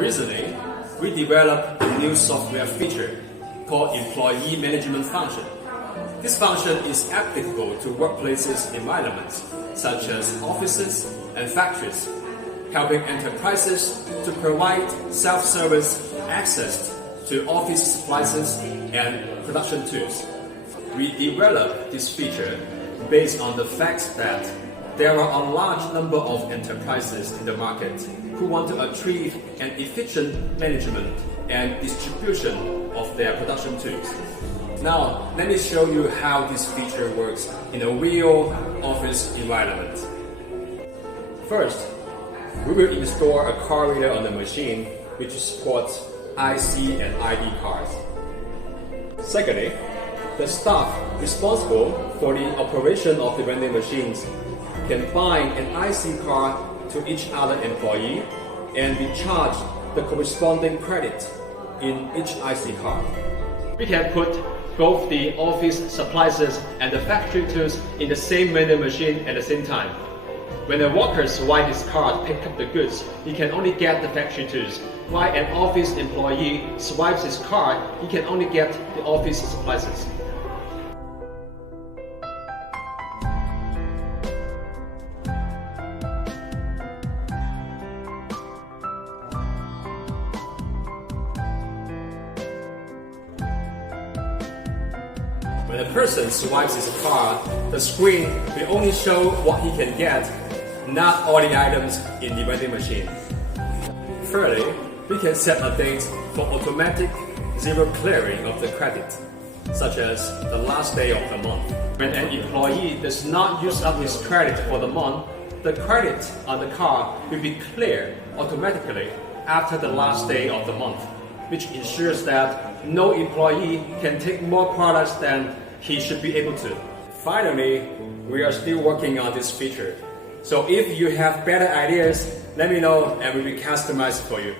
Recently, we developed a new software feature called Employee Management Function. This function is applicable to workplaces environments such as offices and factories, helping enterprises to provide self-service access to office supplies and production tools. We developed this feature based on the fact that there are a large number of enterprises in the market who want to achieve an efficient management and distribution of their production tools. Now, let me show you how this feature works in a real office environment. First, we will install a card reader on the machine which supports IC and ID cards. Secondly, the staff responsible for the operation of the vending machines can bind an IC card to each other employee and be charged the corresponding credit in each IC card. We can put both the office supplies and the factory tools in the same vending machine at the same time. When a worker swipes his card to pick up the goods, he can only get the factory tools. While an office employee swipes his card, he can only get the office supplies. When a person swipes his card, the screen will only show what he can get, not all the items in the vending machine. Thirdly, we can set a date for automatic zero clearing of the credit, such as the last day of the month. When an employee does not use up his credit for the month, the credit on the card will be cleared automatically after the last day of the month, which ensures that no employee can take more products than he should be able to. Finally, we are still working on this feature. So if you have better ideas, let me know and we will customize it for you.